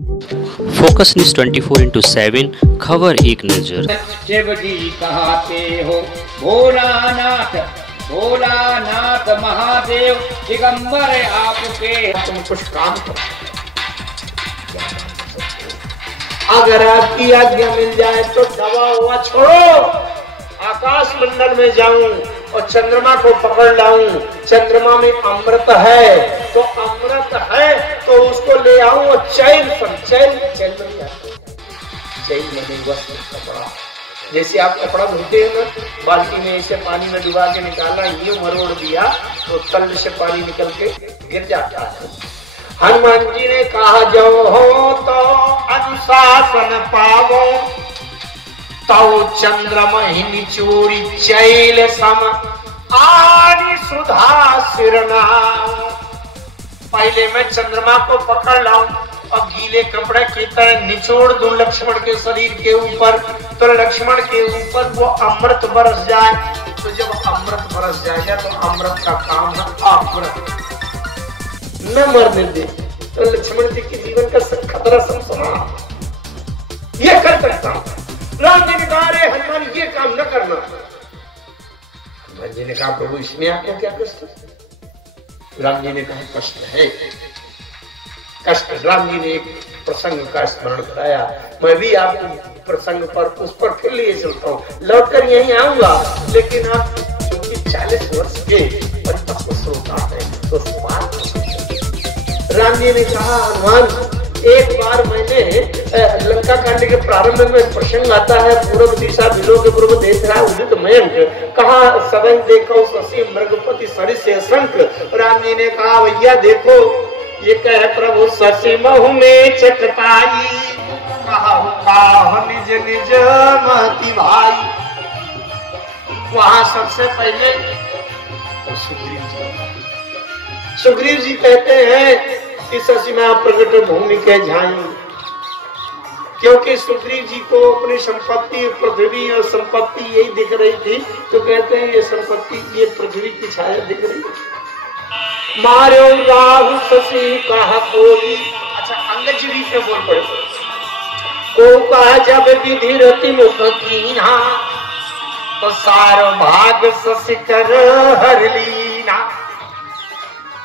Focus news 24/7 खबर एक नजर। शिव जी कहते हो भोलानाथ भोलानाथ महादेव दिगंबर आपके। तुम कुछ काम करो, अगर आपकी आज्ञा मिल जाए तो दवा हुआ छोड़ो, आकाश मंडल में जाऊं और चंद्रमा को पकड़ लाऊं। चंद्रमा में अमृत है तो अमृत है तो उसको ले आऊं और चैन पर चैन में वस्त्र कपड़ा, जैसे आप कपड़ा धोते हैं ना, बाल्टी में इसे पानी में डुबा के निकाला, ये मरोड़ दिया तो तल से पानी निकल के गिर जाता है। हनुमान जी ने कहा जो हो तो अनुशासन पावो, तो चंद्रमा ही निचोरी चैल सम आनी सुधा सिरना। पहले मैं चंद्रमा को पकड़ लाऊं और गीले कपड़े की तरह निचोड़ दूं लक्ष्मण के शरीर के ऊपर, तो लक्ष्मण के ऊपर वो अमृत बरस जाए। तो जब अमृत बरस जाएगा तो अमृत का काम है अमृत न मरने दे। तो लक्ष्मण जी के जीवन का खतरा समझना, ये कर सकता हूं। राम जी ने कहा रे हनुमान ये काम न करना। हनुमान जी ने कहा प्रभु इसमें आपको क्या कष्ट है? राम जी ने कहा कष्ट है, कष्ट। राम जी ने एक प्रसंग का स्मरण कराया, मैं भी आपको प्रसंग पर उस पर फिर लिए चलता हूँ, लौटकर यहीं आऊंगा। लेकिन आप क्योंकि 40 वर्ष के परिपक्व श्रोता है तो राम जी ने कहा हनुमान एक बार मैंने लंका कांड के प्रारंभ में प्रसंग आता है, पूर्व दिशा बिलो के पूर्व देख रहा उदित मयंक, कहा सदन देखो शशि मृगपति सरि से शंख। राम जी ने कहा भैया देखो ये कह प्रभु शशि महु में चकताई, कहा निज निज महती भाई। वहां सबसे पहले सुग्रीव जी कहते हैं इस सीमा प्रकट भूमि के झाई, क्योंकि सुग्रीव जी को अपनी संपत्ति पृथ्वी और संपत्ति यही दिख रही थी, तो कहते हैं ये संपत्ति ये पृथ्वी की छाया दिख रही है। मारो राहु शशि कहा कोई, अच्छा अंगद जी भी पे बोल पड़े, को कहा जब विधि रति मुख कीना, तो सार भाग शशि कर हर लीना।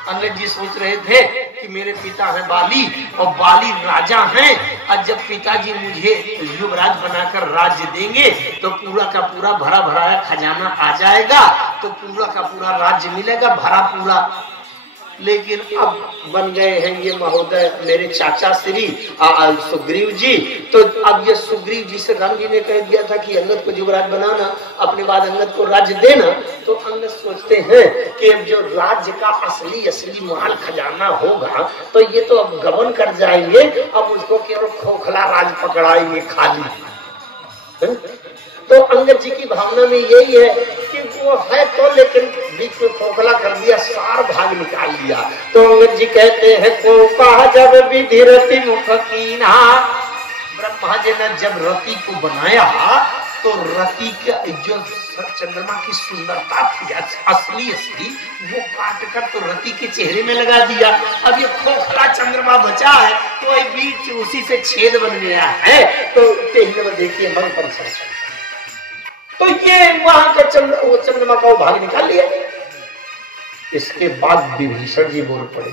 अंगद जी सोच रहे थे कि मेरे पिता है बाली और बाली राजा हैं, और जब पिताजी मुझे युवराज बनाकर राज्य देंगे तो पूरा का पूरा भरा भराया खजाना आ जाएगा, तो पूरा का पूरा राज्य मिलेगा भरा पूरा। लेकिन अब बन गए हैं ये महोदय मेरे चाचा श्री सुग्रीव जी, तो अब ये सुग्रीव जी से राम जी ने कह दिया था कि अंगद को युवराज बनाना, अपने बाद अंगद को राज्य देना। तो अंगद सोचते हैं कि अब जो राज्य का असली माल खजाना होगा तो ये तो अब गबन कर जाएंगे, अब उसको केवल खोखला राज पकड़ाएंगे खाली। तो अंगद जी की भावना में यही है कि वो है तो लेकिन बीच में खोखला कर दिया, सार भाग निकाल दिया। तो अंगद जी कहते हैं को कहा जब विधि रति मुख कीना, ब्रह्मा जी ने जब रति को बनाया तो रति का जो चंद्रमा की सुंदरता थी असली वो काट कर तो रति के चेहरे में लगा दिया। अब ये खोखला चंद्रमा बचा है तो बीच उसी से छेद बन गया है, तो देखिए मन पर तो ये वहां का चंद्रमा का वो भाग निकाल लिया। इसके बाद विभीषण जी बोल पड़े।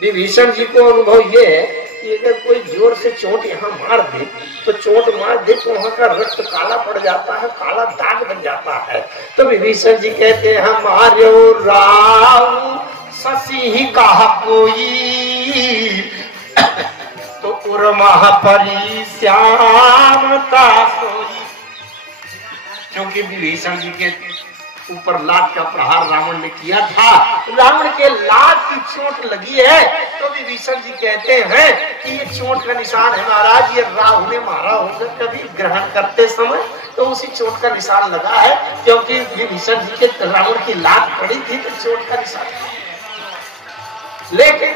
विभीषण जी को अनुभव ये है कि अगर कोई जोर से चोट यहाँ मार दे तो चोट मार दे तो वहां का रक्त काला पड़ जाता है, काला दाग बन जाता है। तो विभीषण जी कहते हैं हमारे राम शशि ही कहा कोई, तो उर्मा परी श्यामता सोई। क्योंकि विभीषण जी के ऊपर लात का प्रहार रावण ने किया था, रावण के लात की चोट लगी है, तो विभीषण जी कहते हैं कि ये चोट का निशान है महाराज, ये राहु ने मारा होगा कभी ग्रहण करते समय, तो उसी चोट का निशान लगा है, क्योंकि विभीषण जी के रावण की लात पड़ी थी तो चोट का निशान। लेकिन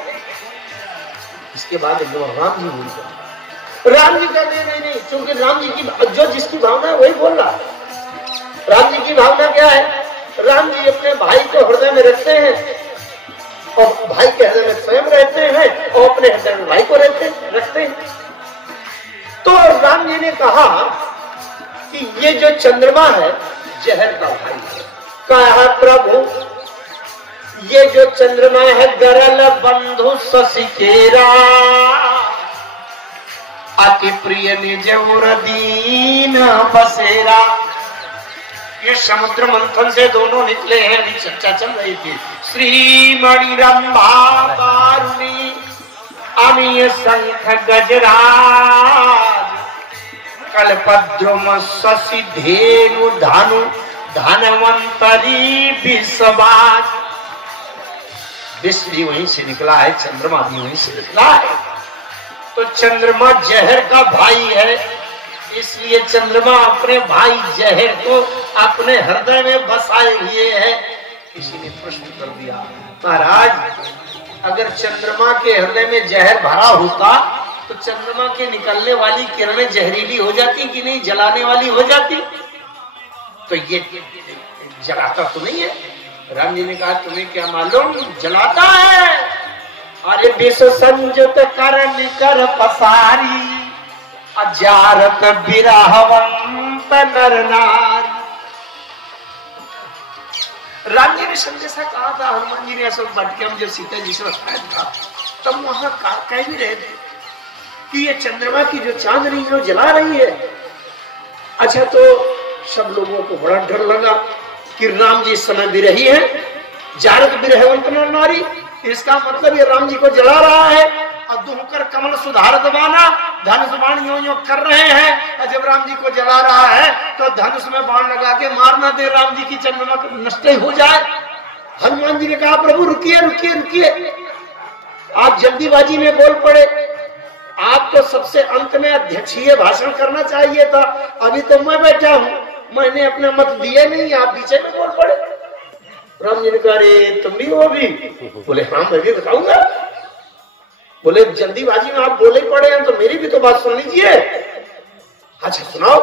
इसके बाद राम जी बोल, राम जी कहते नहीं, क्योंकि राम जी की जो जिसकी भावना है वही बोल रहा है। राम जी की भावना क्या है? राम जी अपने भाई को हृदय में रखते हैं और भाई के हृदय में स्वयं रहते हैं और अपने हृदय में भाई को रखते हैं। ने कहा कि ये जो चंद्रमा है जहर का भाई है। कहा प्रभु ये जो चंद्रमा है गरल बंधु शशिकेरा, अति प्रिय निज और दीन बसेरा। ये समुद्र मंथन से दोनों निकले हैं, अभी चर्चा चल रही थी। श्री मणिरंभा वारुणी अमीय शंख गजराज, कल्पद्रुम शशि धेनु धानु धनवंतरी विश्ववाज। विश्व भी वहीं से निकला है, चंद्रमा भी वहीं से निकला है। तो चंद्रमा जहर का भाई है, इसलिए चंद्रमा अपने भाई जहर को अपने हृदय में बसाए हुए है। किसी ने प्रश्न कर दिया, महाराज अगर चंद्रमा के हृदय में जहर भरा होता तो चंद्रमा के निकलने वाली किरणें जहरीली हो जाती कि नहीं, जलाने वाली हो जाती? तो ये जलाता तो नहीं है। राम जी ने कहा तुम्हें क्या मालूम, जलाता है। अरे विश्व संयुत कर निकर पसारी, अजारत बिराहवंत नर नारी। राम जी ने संदेशा कहा था, हनुमान जी ने असल बटके में जब सीता जी से बताया था तब वहां कह भी रहे थे कि ये चंद्रमा की जो चांदनी जो जला रही है। अच्छा, तो सब लोगों को बड़ा डर लगा कि राम जी इस समय विरही है, जारत बिरहवंत नर नारी, इसका मतलब ये राम जी को जला रहा है। और दुहकर कमल सुधारत बाना, धनुष बाण यो कर रहे हैं। और जब राम जी को जला रहा है तो धनुष में बाण लगा के मारना दे राम जी की चंद्रमा नष्ट हो जाए। हनुमान जी ने कहा प्रभु रुकिए रुकिए रुकिए, आप जल्दीबाजी में बोल पड़े। आप तो सबसे अंत में अध्यक्षीय भाषण करना चाहिए था, अभी तो मैं बैठा हूं, मैंने अपना मत दिए नहीं, आप पीछे में बोल पड़े। राम जी ने कहा अरे तुम भी हो भी? बोले हाँ मैं भी बताऊंगा। बोले जल्दीबाजी में आप बोले पड़े हैं तो मेरी भी तो बात सुन लीजिए। अच्छा सुनाओ।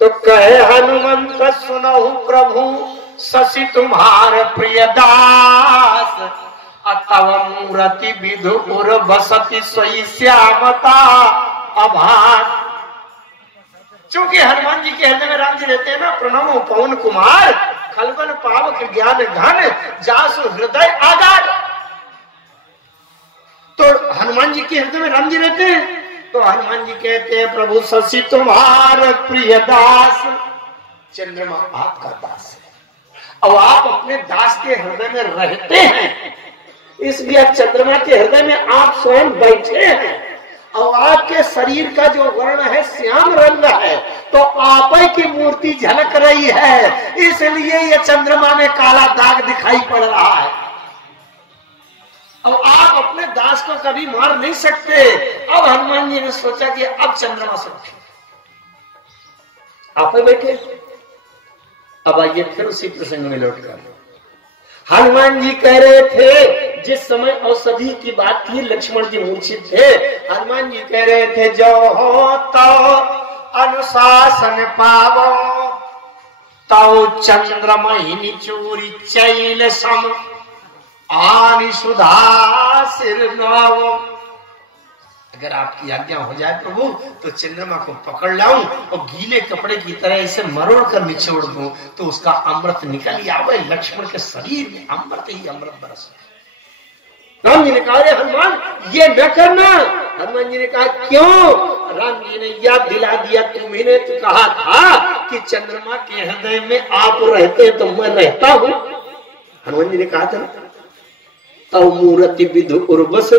तो कहे हनुमंत सुनहु प्रभु शशि तुम्हार प्रिय दास, अतव मूर्ति विधुर बसति सोई श्यामता अभाग। चूंकि हनुमान जी के हृदय में राम जी रहते हैं ना, प्रणव पवन कुमार खलबन पावक ज्ञान घन जासु हृदय आगार। तो हनुमान जी के हृदय में राम जी रहते हैं। तो हनुमान जी कहते हैं प्रभु शशि तुम्हार प्रिय दास, चंद्रमा आपका दास है और आप अपने दास के हृदय में रहते हैं, इसलिए चंद्रमा के हृदय में आप स्वयं बैठे हैं। और आपके शरीर का जो वर्ण है श्याम रंग है, तो आप ही की मूर्ति झलक रही है, इसलिए ये चंद्रमा में काला दाग दिखाई पड़ रहा है। और आप अपने दास को कभी मार नहीं सकते। अब हनुमान जी ने सोचा कि अब चंद्रमा से आप बैठे। अब आइए फिर उसी प्रसंग में लौटकर, हनुमान जी कह रहे थे जिस समय औषधि की बात थी, लक्ष्मण जी मूर्छित थे, हनुमान जी कह रहे थे जो हो तो अनुशासन पावो, तो चंद्रमहिनी चूरी चैल सम आनि सुधा सिर नावो। अगर आपकी आज्ञा हो जाए प्रभु तो चंद्रमा को पकड़ लाऊं और गीले कपड़े की तरह इसे मरोड़ कर निचोड़ दूं तो उसका अमृत निकल ही आवे, लक्ष्मण के शरीर में अमृत ही अमृत बरस। राम जी ने कहा हनुमान ये न करना। हनुमान जी ने कहा क्यों? राम जी ने याद दिला दिया, तुम्ही ने तो कहा था कि चंद्रमा के हृदय में आप रहते हैं तो मैं रहता हूं। हनुमान जी ने कहा था मूर्ति विधु उर्वस,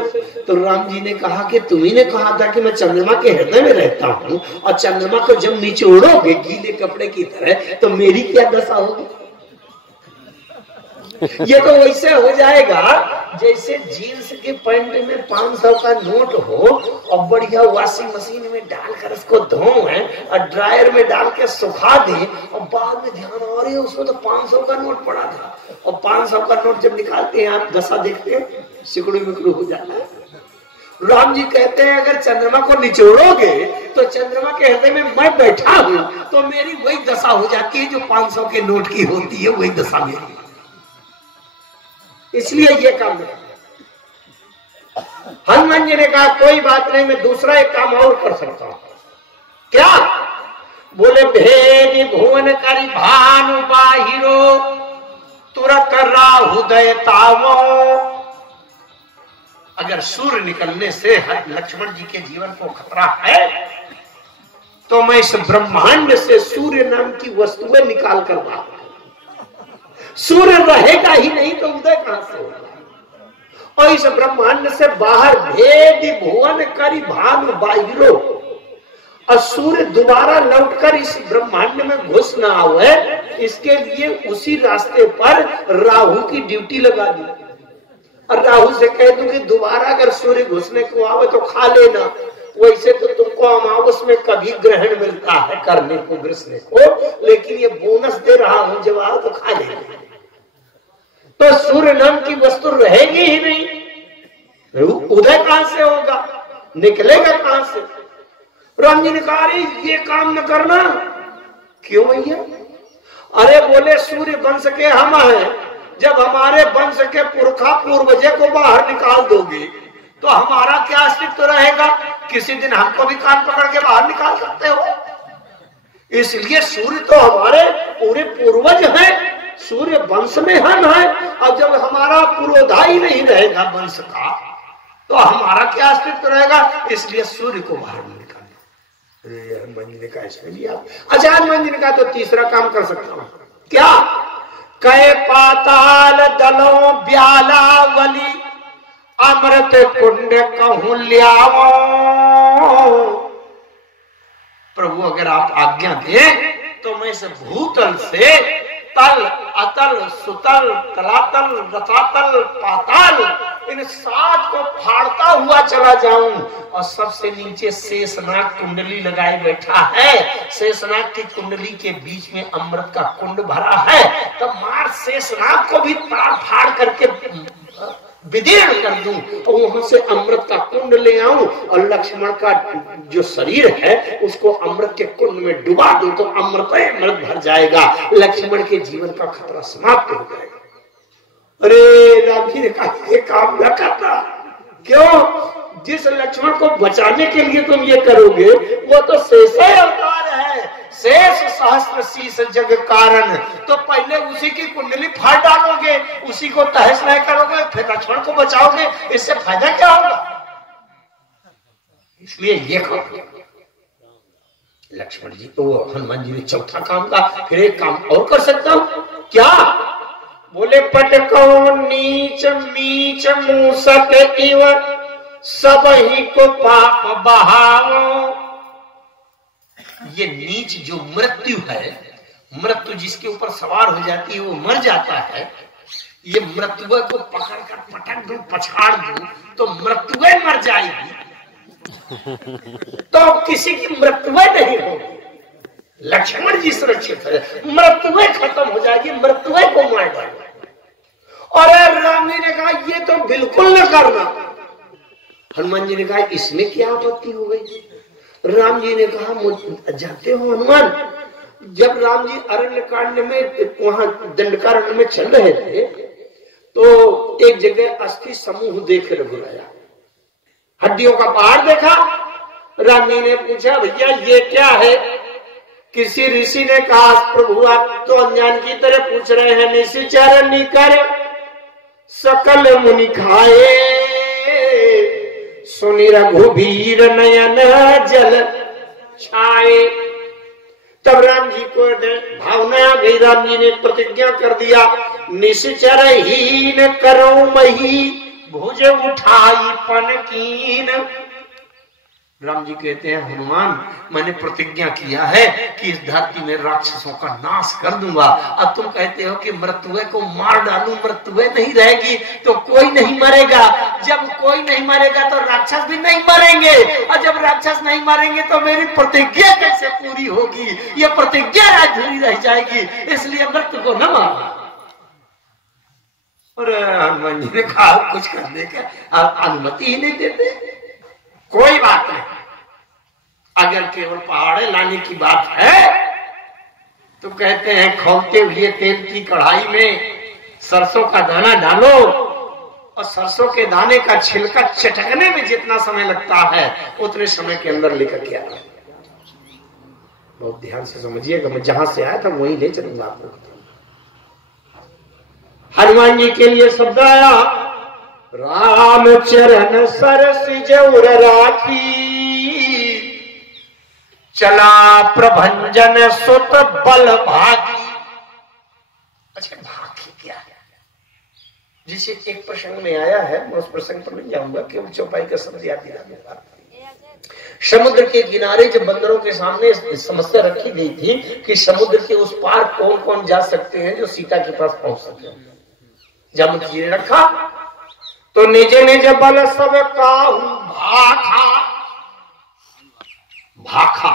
तो राम जी ने कहा कि तुम्ही ने कहा था कि मैं चंद्रमा के हृदय में रहता हूँ, और चंद्रमा को जब निचोड़ोगे गीले कपड़े की तरह तो मेरी क्या दशा होगी? ये तो वैसे हो जाएगा जैसे जीन्स के पैंट में 500 का नोट हो और बढ़िया वॉशिंग मशीन में डालकर उसको धोएं और ड्रायर में डाल के सुखा दें और बाद में ध्यान आ रही है उसमें तो 500 का नोट पड़ा था, और 500 का नोट जब निकालते हैं आप दशा देखते हैं सिकड़ू मिकड़ू हो जाता है। राम जी कहते हैं अगर चंद्रमा को निचोड़ोगे तो चंद्रमा के हृदय में मैं बैठा हूं तो मेरी वही दशा हो जाती है जो 500 के नोट की होती है, वही दशा मेरी। इसलिए ये काम नहीं। हनुमान जी ने कहा कोई बात नहीं, मैं दूसरा एक काम और कर सकता हूं। क्या? बोले भेद भुवन करी भानु बाहिरो तुरत राहु दयतावो। अगर सूर्य निकलने से लक्ष्मण जी के जीवन को खतरा है तो मैं इस ब्रह्मांड से सूर्य नाम की वस्तुएं निकाल कर बाहर, सूर्य रहेगा ही नहीं तो उदय कहां से होगा। और इस ब्रह्मांड से बाहर भेद भुवन करी भानु बाहिरो, और सूर्य दोबारा लौटकर इस ब्रह्मांड में घुस ना आवे, इसके लिए उसी रास्ते पर राहु की ड्यूटी लगा दी। और राहु से कह दूं कि दोबारा अगर सूर्य घुसने को आवे तो खा लेना, वैसे तो तुमको अमावस में कभी ग्रहण मिलता है करने को ग्रसने को, लेकिन ये बोनस दे रहा हूं जब आओ तो खा लेना। तो सूर्य नाम की वस्तु रहेगी ही नहीं, उदय कहां से होगा, निकलेगा कहां से। राम जी ने कहा अरे ये काम न करना। क्यों भैया? अरे बोले सूर्य वंश के हम हैं, जब हमारे वंश के पुरखा पूर्वजे को बाहर निकाल दोगे तो हमारा क्या अस्तित्व रहेगा? किसी दिन हमको भी कान पकड़ के बाहर निकाल सकते हो। इसलिए सूर्य तो हमारे पूरे पूर्वज हैं, सूर्य वंश में हम हैं, और जब हमारा पुरोधाई नहीं रहेगा वंश का तो हमारा क्या अस्तित्व रहेगा। इसलिए सूर्य को बाहर निकाल। हनुमान जी ने कहा इसमें लिया। अच्छा, हनुमान जी ने कहा तो तीसरा काम कर सकता हूं। क्या? कहे पाताल दलों ब्याला वली अमृत कुंड कहूं लियावो। प्रभु अगर आप आज्ञा दें तो मैं इस भूतल से तल अतल सुतल तलातल रसातल पाताल इन 7 को फाड़ता हुआ चला जाऊं, और सबसे नीचे शेषनाग कुंडली लगाए बैठा है, शेषनाग की कुंडली के बीच में अमृत का कुंड भरा है, तब मार शेषनाग को भी ताड़ फाड़ करके विदीर्ण कर दूं और वहां से अमृत का कुंड ले आऊं, और लक्ष्मण का जो शरीर है उसको अमृत के कुंड में डुबा दूं तो अमृत भर जाएगा, लक्ष्मण के जीवन का खतरा समाप्त हो जाएगा। अरे राम जी ने कहा ये काम न करता। क्यों? जिस लक्ष्मण को बचाने के लिए तुम ये करोगे वो तो शेष अवतार है, शेष सहस्त्र शीश जग कारण, तो पहले उसी की कुंडली फाड़ डालोगे, उसी को तहस नहस करोगे, फिर लक्ष्मण को बचाओगे, इससे फायदा क्या होगा? इसलिए ये करो। लक्ष्मण जी तो हनुमान जी ने चौथा काम का, फिर एक काम और कर सकता हूं। क्या? बोले पटको नीच मीच मूसक इव सब ही को पाप बहाओ। ये नीच जो मृत्यु है, मृत्यु जिसके ऊपर सवार हो जाती है वो मर जाता है, ये मृत्यु को पकड़कर पटक दूं पछाड़ दूं तो मृत्यु मर जाएगी, तो किसी की मृत्यु नहीं होगी। लक्ष्मण जी सुरक्षित है, मृत्यु खत्म हो जाएगी, मृत्यु को मार डालेगा। और राम जी ने कहा ये तो बिल्कुल न करना। हनुमान जी ने कहा इसमें क्या आपत्ति हो गई? राम जी ने कहा जानते हो हनुमान, जब राम जी अरण्य कांड में वहां दंडकारण्य में चल रहे थे तो एक जगह अस्थि समूह देख रघुराया, हड्डियों का पहाड़ देखा। राम जी ने पूछा भैया ये क्या है? किसी ऋषि ने कहा प्रभु आप तो अनजान की तरह पूछ रहे हैं, निशिचर निकर सकल मुनि खाए सुनि रघुबीर नयन जल छाए। तब राम जी को भावना आ गई, राम जी ने प्रतिज्ञा कर दिया निश्चर हीन करो मही भुज उठाई पन कीन। राम जी कहते हैं हनुमान मैंने प्रतिज्ञा किया है कि इस धरती में राक्षसों का नाश कर दूंगा। अब तुम कहते हो कि मृत्यु को मार डालूं, मृत्यु नहीं रहेगी तो कोई नहीं मरेगा, जब कोई नहीं मरेगा तो राक्षस भी नहीं मरेंगे, और जब राक्षस नहीं मरेंगे तो मेरी प्रतिज्ञा कैसे पूरी होगी? ये प्रतिज्ञा अधूरी रह जाएगी, इसलिए मृत्यु को न मारना। और हनुमान जी ने कहा कुछ करने का आप अनुमति ही नहीं देते। कोई बात नहीं, अगर केवल पहाड़े लाने की बात है तो कहते हैं खौलते हुए तेल की कढ़ाई में सरसों का दाना डालो और सरसों के दाने का छिलका चटकने में जितना समय लगता है उतने समय के अंदर लेकर के आओ। बहुत ध्यान से समझिएगा, मैं जहां से आया था वहीं ले चलूंगा आपको। हनुमान जी के लिए शब्द आया, राम चरण सरसिज उर राखी, चला प्रभंजन सुत बल भागी। अच्छा, भागी क्या है? जिसे एक प्रसंग में आया है, मैं उस प्रसंग पर नहीं जाऊंगा, केवल चौपाई का शब्द याद दिलाऊंगा। समुद्र के किनारे जब बंदरों के सामने समस्या रखी गई थी कि समुद्र के उस पार कौन कौन जा सकते हैं जो सीता के पास पहुंच सके, जब जी ने रखा तो निज निज बल सब काहू भाखा। भाखा,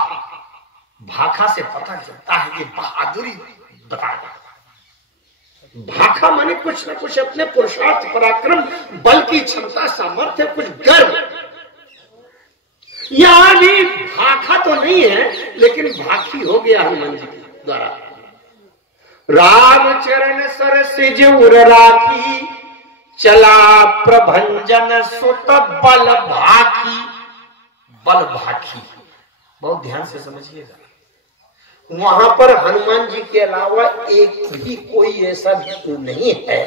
भाखा से पता चलता है कि बहादुरी बताया। भाखा माने कुछ न कुछ अपने पुरुषार्थ, पराक्रम, बल की क्षमता, सामर्थ्य, कुछ गर्व। यानी भाखा तो नहीं है, लेकिन भाखी हो गया हनुमान जी के द्वारा। राम चरण सरसिज उर राखी, चला प्रभंजन सुत बल भाखी। बल भाखी, बहुत ध्यान से समझिएगा। वहां पर हनुमान जी के अलावा एक भी कोई ऐसा नहीं है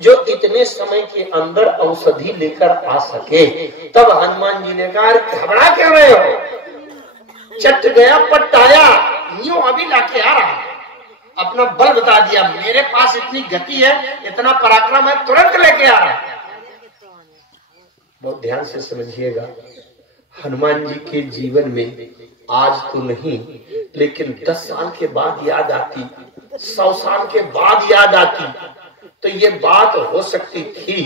जो इतने समय के अंदर औषधि लेकर आ सके। तब हनुमान जी ने कहा, घबरा क्या रहे हो? चट गया पट्टाया, यूं अभी लाके आ रहा, अपना बल बता दिया, मेरे पास इतनी गति है, इतना पराक्रम है, तुरंत लेके आ रहा है। बहुत ध्यान से समझिएगा, हनुमान जी के जीवन में आज तो नहीं, लेकिन 10 साल के बाद याद आती, 100 साल के बाद याद आती, तो ये बात हो सकती थी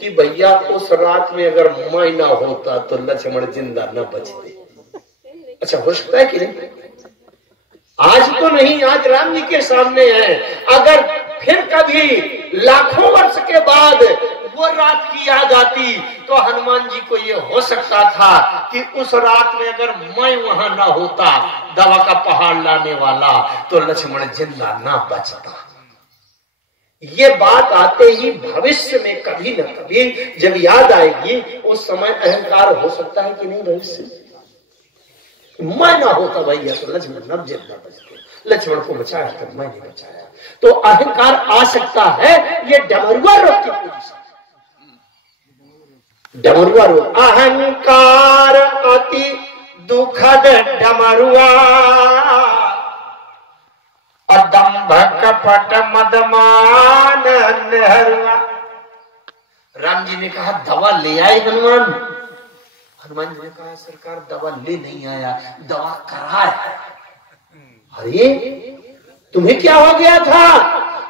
कि भैया उस रात में अगर मैं ना होता तो लक्ष्मण जिंदा न बचते। अच्छा, हो सकता है कि नहीं? आज तो नहीं, आज राम जी के सामने है। अगर फिर कभी लाखों वर्ष के बाद वो रात की याद आती तो हनुमान जी को ये हो सकता था कि उस रात में अगर मैं वहां ना होता, दवा का पहाड़ लाने वाला, तो लक्ष्मण जिंदा ना बचता। ये बात आते ही भविष्य में कभी न कभी जब याद आएगी, उस समय अहंकार हो सकता है कि नहीं? भविष्य मैं ना होता भैया तो लक्ष्मण न जिंदा बचते, लक्ष्मण को बचाया तो मैं नहीं बचाया, तो अहंकार आ सकता है। ये डमरुआ रोग की पोजीशन, डमरुआ रोग, अहंकार अति दुखद डमरुआ, अदम्भ कपट मदमान नहरुआ। राम जी ने कहा, दवा ले आए हनुमान? हनुमान जी ने कहा, सरकार दवा ले नहीं आया, दवा कराया। अरे तुम्हें क्या हो गया था?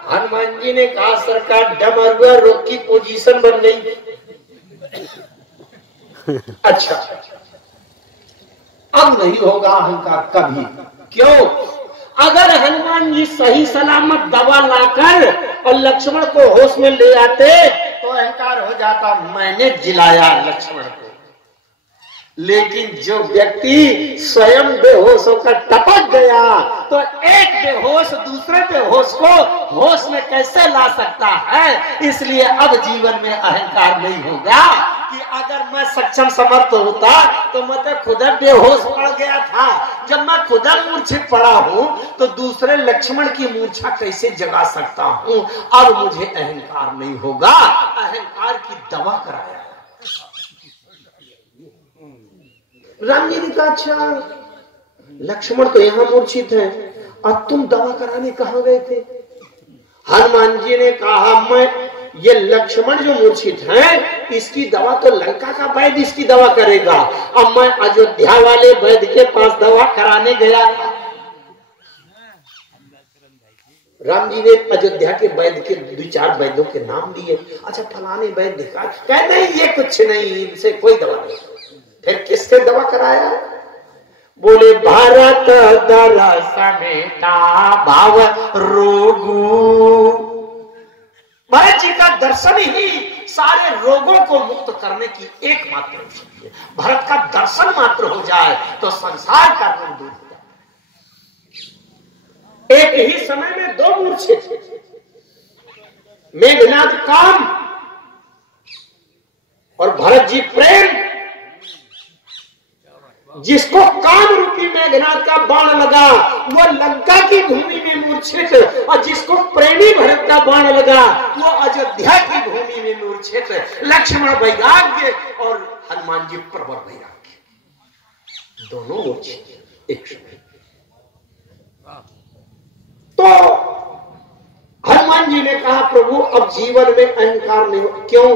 हनुमान जी ने कहा, सरकार डमरुआ रोग की पोजीशन बन गई। अच्छा, अब नहीं होगा अहंकार कभी। क्यों? अगर हनुमान जी सही सलामत दवा लाकर और लक्ष्मण को होश में ले आते तो अहंकार हो जाता, मैंने जिलाया लक्ष्मण को। लेकिन जो व्यक्ति स्वयं बेहोश होकर टपक गया तो एक बेहोश दूसरे बेहोश को होश में कैसे ला सकता है? इसलिए अब जीवन में अहंकार नहीं होगा कि अगर मैं सक्षम समर्थ होता तो मैं तो खुद बेहोश पड़ गया था, जब मैं खुद मूर्छित पड़ा हूं तो दूसरे लक्ष्मण की मूर्छा कैसे जगा सकता हूं? अब मुझे अहंकार नहीं होगा। अहंकार की दवा कराया। राम जी ने कहा, अच्छा लक्ष्मण तो यहां मूर्छित हैं, अब तुम दवा कराने कहां गए थे? हनुमान जी ने कहा, मैं ये लक्ष्मण जो मूर्छित हैं, इसकी दवा तो लंका का वैद्य इसकी दवा करेगा। अब मैं अयोध्या वाले वैद्य के पास दवा कराने गया था। राम जी ने अयोध्या के वैद्य के 2-4 वैद्यों के नाम दिए। अच्छा, फलाने वैद्य का, कहते हैं ये कुछ नहीं, इनसे कोई दवा नहीं। फिर किससे दवा कराया? बोले, भारत दर्शनेता भाव रोगू। भरत जी का दर्शन ही सारे रोगों को मुक्त करने की एकमात्र औषधि है। भरत का दर्शन मात्र हो जाए तो संसार का रोग दूर हो जाए। एक ही समय में 2 मूर्छित, मेघनाद काम और भरत जी प्रेम। जिसको काम रूपी मेघनाथ का बाण लगा वो लंका की भूमि में मूर्छित, और जिसको प्रेमी भरत का बाण लगा वो अयोध्या की भूमि में मूर्छित। लक्ष्मण वैराग्य और हनुमान जी प्रबल वैराग्य, दोनों मूर्छित एक समय। तो हनुमान जी ने कहा प्रभु अब जीवन में अहंकार नहीं हो। क्यों?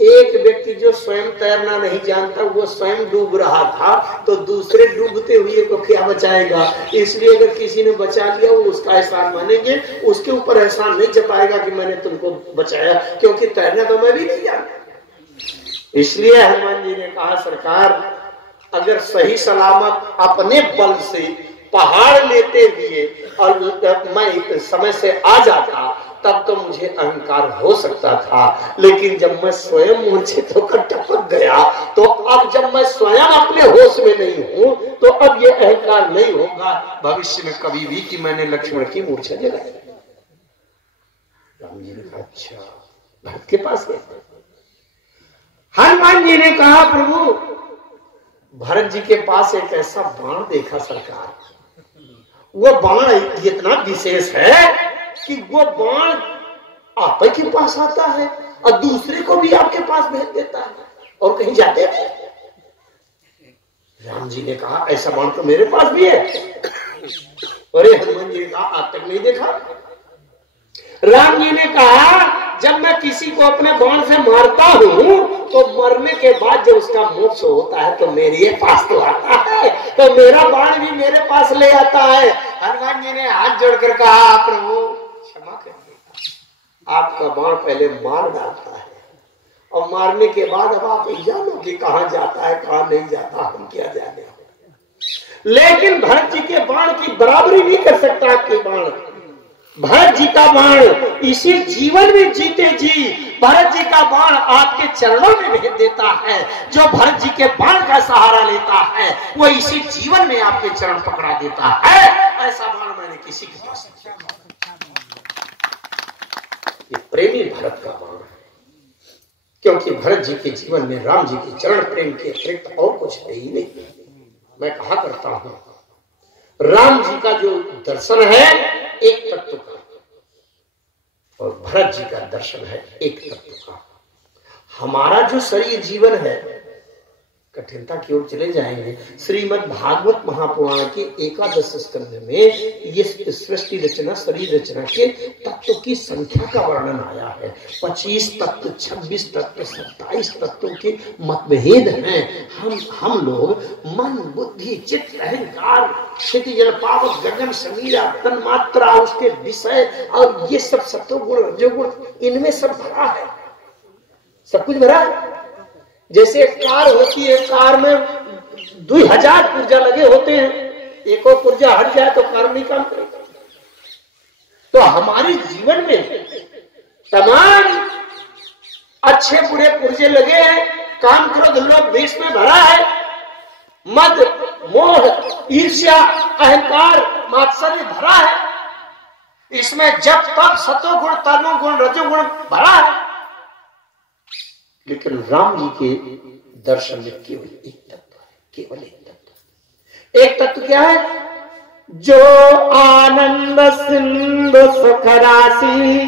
एक व्यक्ति जो स्वयं तैरना नहीं जानता वो स्वयं डूब रहा था, तो दूसरे डूबते हुए को क्या बचाएगा? इसलिए अगर किसी ने बचा लिया वो उसका एहसान मानेंगे, उसके ऊपर एहसान नहीं जताएगा कि मैंने तुमको बचाया, क्योंकि तैरना तो मैं भी नहीं जानता। इसलिए हनुमान जी ने कहा सरकार अगर सही सलामत अपने बल से पहाड़ लेते हुए और मैं समय से आ जाता तब तो मुझे अहंकार हो सकता था, लेकिन जब मैं स्वयं मूर्छित होकर टपक गया तो अब जब मैं स्वयं अपने होश में नहीं हूं तो अब ये अहंकार नहीं होगा भविष्य में कभी भी कि मैंने लक्ष्मण की मूर्छा जगाई। राम जी ने कहा अच्छा भरत के पास गए। हनुमान जी ने कहा प्रभु भरत जी के पास एक ऐसा बाण देखा सरकार, वो बाण इतना विशेष है कि वो बाण आप के पास आता है और दूसरे को भी आपके पास भेज देता है और कहीं जाते हैं। राम जी ने कहा ऐसा बाण तो मेरे पास भी है। अरे हनुमान जी ने कहा आज तक नहीं देखा। राम जी ने कहा जब मैं किसी को अपने बाण से मारता हूं तो मरने के बाद जब उसका मोक्ष होता है तो मेरे पास तो आता है, तो मेरा बाण भी मेरे पास ले आता है। हनुमान जी ने हाथ जोड़कर कहा प्रभु क्षमा करिए, आपका बाण पहले मार डालता है और मारने के बाद अब आप जानो कि कहां जाता है कहां नहीं जाता, हम क्या जाने। लेकिन भरत जी के बाण की बराबरी नहीं कर सकता आपके बाण। भरत जी का बाण इसी जीवन में जीते जी भरत जी का बाण आपके चरणों में भेज देता है। जो भरत जी के बाण का सहारा लेता है वो इसी जीवन में आपके चरण पकड़ा देता है। ऐसा बाण मैंने किसी के पास नहीं देखा। ये प्रेमी भरत का बाण है, क्योंकि भरत जी के जीवन में राम जी के चरण प्रेम के अतिरिक्त और कुछ है ही नहीं। मैं कहा करता हूं राम जी का जो दर्शन है एक तत्व का और भरत जी का दर्शन है एक तत्व का। हमारा जो शरीर जीवन है कठिनता की ओर चले जाएंगे। श्रीमद् भागवत महापुराण के 11 स्कंध में ये सृष्टि रचना शरीर रचना के तत्व की संख्या का वर्णन आया है। 25 तत्व 26 तत्व 27 तत्वों के मतभेद हैं। हम लोग मन बुद्धि चित्त अहंकार क्षिति जल पावक गगन समीरा तन्मात्रा उसके विषय और ये सब सत्वगुण रजोगुण इनमें सब भरा है, सब कुछ भरा है। जैसे कार होती है, कार में 2000 पुर्जा लगे होते हैं, एक और पुर्जा हट जाए तो कार नहीं काम करेगा। तो हमारे जीवन में तमाम अच्छे बुरे पुर्जे लगे हैं। काम क्रोध लोभ देश में भरा है, मद मोह ईर्ष्या अहंकार मात्सर्य भरा है। इसमें जब तक सतोगुण तमोगुण रजोगुण भरा है। लेकिन राम जी के दर्शन में केवल एक तत्व है, केवल एक तत्व। एक तत्व क्या है? जो आनंद सिंधु सुख राशि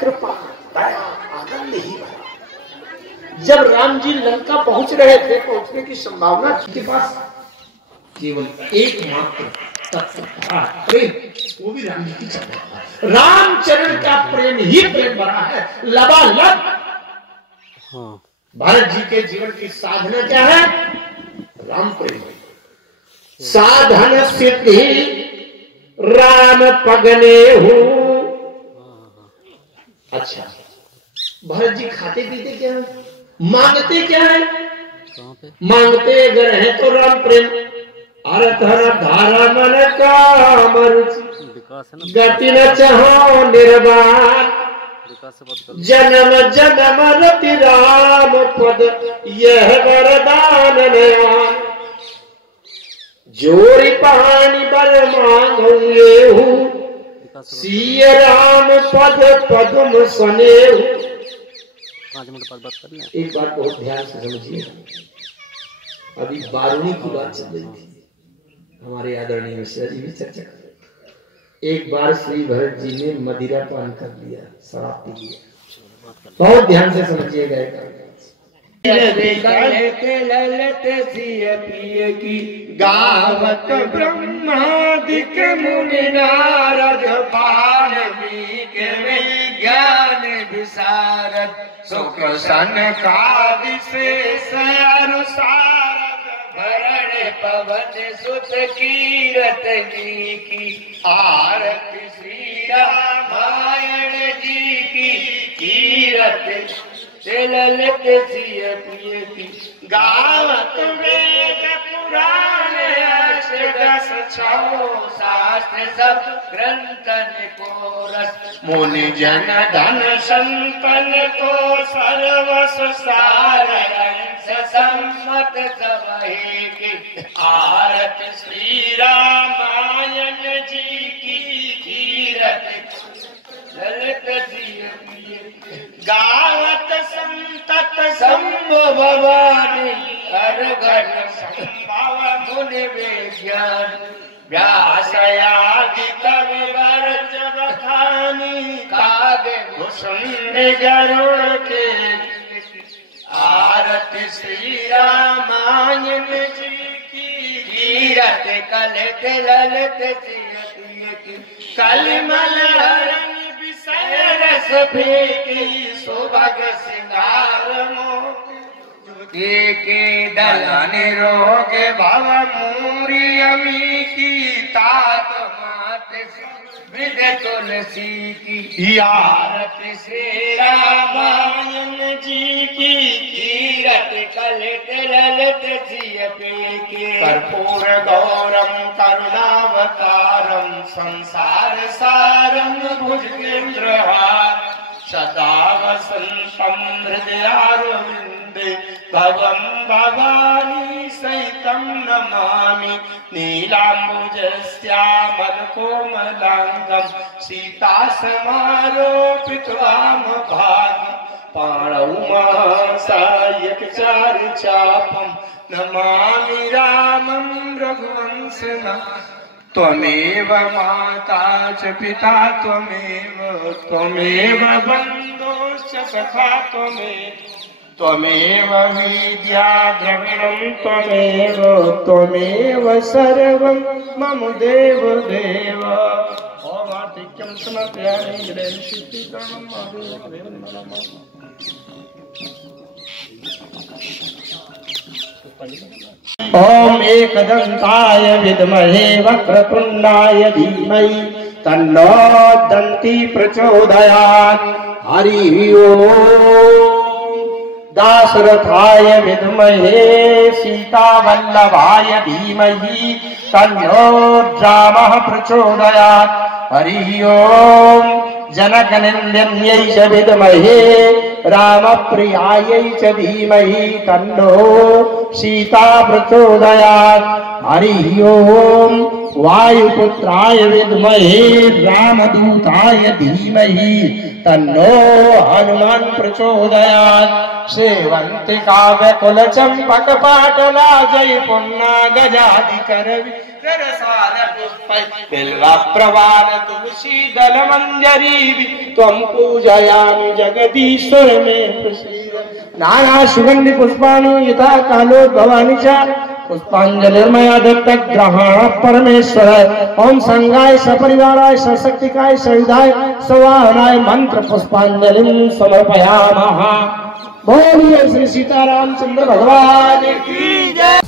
कृपा दया आनंद ही भरा। जब राम जी लंका पहुंच रहे थे, पहुंचने की संभावना के पास केवल एकमात्र तत्व प्रेम, वो भी राम जी की चरण। रामचरण का प्रेम ही प्रेम बना है लबालब। भरत जी के जीवन की साधना क्या है? राम प्रेम। साधन सिद्धि राम पगने हूं। अच्छा, भरत जी खाते पीते क्या है? मांगते क्या है? मांगते अगर है तो राम प्रेम। अरधर धारा मन काम गति न चाहो निर्वाण जन्म जन्म रति राम पद यह वरदान नयान। जोरी पानी बर मांगे हूँ सिय राम पद पद्म सने। एक बात बहुत ध्यान से समझिए, अभी 12वीं की बात चल रही थी, हमारे आदरणीय मिश्रा जी भी चर्चा कर रहे थे। एक बार श्री भरत जी ने मदिरा पान कर लिया, शराब पी लिया। बहुत ध्यान से समझिएगा। ललत सिय पिय की गावत ब्रह्मादिक मुनि नारद पान के ज्ञान विशारद सुख सनकादि से अनुसार भरण पवन सुत कीरतनी की आरती श्री रामायण जी की कीरत ललित सिय पिय की गावत वेद पुराण दस छो शास्त्र सब ग्रंथन को रस मुनि जन धन संतन को सर्वस सार सम्मत सबहि की आरत श्री रामायण जी की कीरत ललित सिय गावत संतत संभवानि अरगन संभव मुनि विज्ञान व्यासयादि कवि वर्ज बखानी काव्य भूषण गरुड़ के आरती श्री रामायण जी की कीरत कलित ललित सिय कलिमल हरण रस फेंकी सुभग सिंगार मोती के दलन रोग भव मूरी अमी की तात मात विद तुलसी की आरती श्री रामायण जी की कीरत कलित ललित सिय पिय कर्पूर गौरम करुणावतारम संसार सारम भुजगेन्द्रहार सदा वसंतम हृदयारविंदे भवम भवानी सहितं नमामि नीलाम्बुजश्यामल कोमलांगम सीता समारोपित्वाम भागि पाणौ महासायक चारु चापम नमामि रामं रघुवंशना त्वमेव माता च पिता त्वमेव बन्धुश्च सखा त्वमेव विद्या द्रविणं त्वमेव सर्वं मम देव देव। ओमार्तिक्यं समर्पयामि जलेन शुद्धीकरणं ओम एकदंताय विद्महे वक्रतुंडाय धीमहि तन्नो दन्ती प्रचोदयात्। हरि ओम दाशरथाय विद्महे सीतावल्लभाय धीमहि तन्नो रामः प्रचोदयात्। हरि ओम जनकनंदन्यै च विद्महे रामप्रियायै च धीमहि तन्नो सीता प्रचोदयात्। हरि ओम वायुपुत्राय विद्महे रामदूताय धीमहि तन्नो हनुमान प्रचोदयात्। सेवन्ति काव्यकुल चंपक पाटला जय पुन्ना गजाधिकर रसाल पुष्पै बिल्वा प्रवाल तुलसी दल मंजरी त्वं पूजयामि जगदीश्वर में प्रसीद। नाना सुगंधि पुष्पाणि यथा कालो भवानि च पुष्पांजलिर्मया दत्त ग्रहण परमेश्वर। ओम संगाय सपरिवाराय सशक्तिकाय सविधाय सवाहनाय मंत्र पुष्पांजलिं समर्पयामः। बोलिए श्री सीतारामचंद्र भगवान की जय।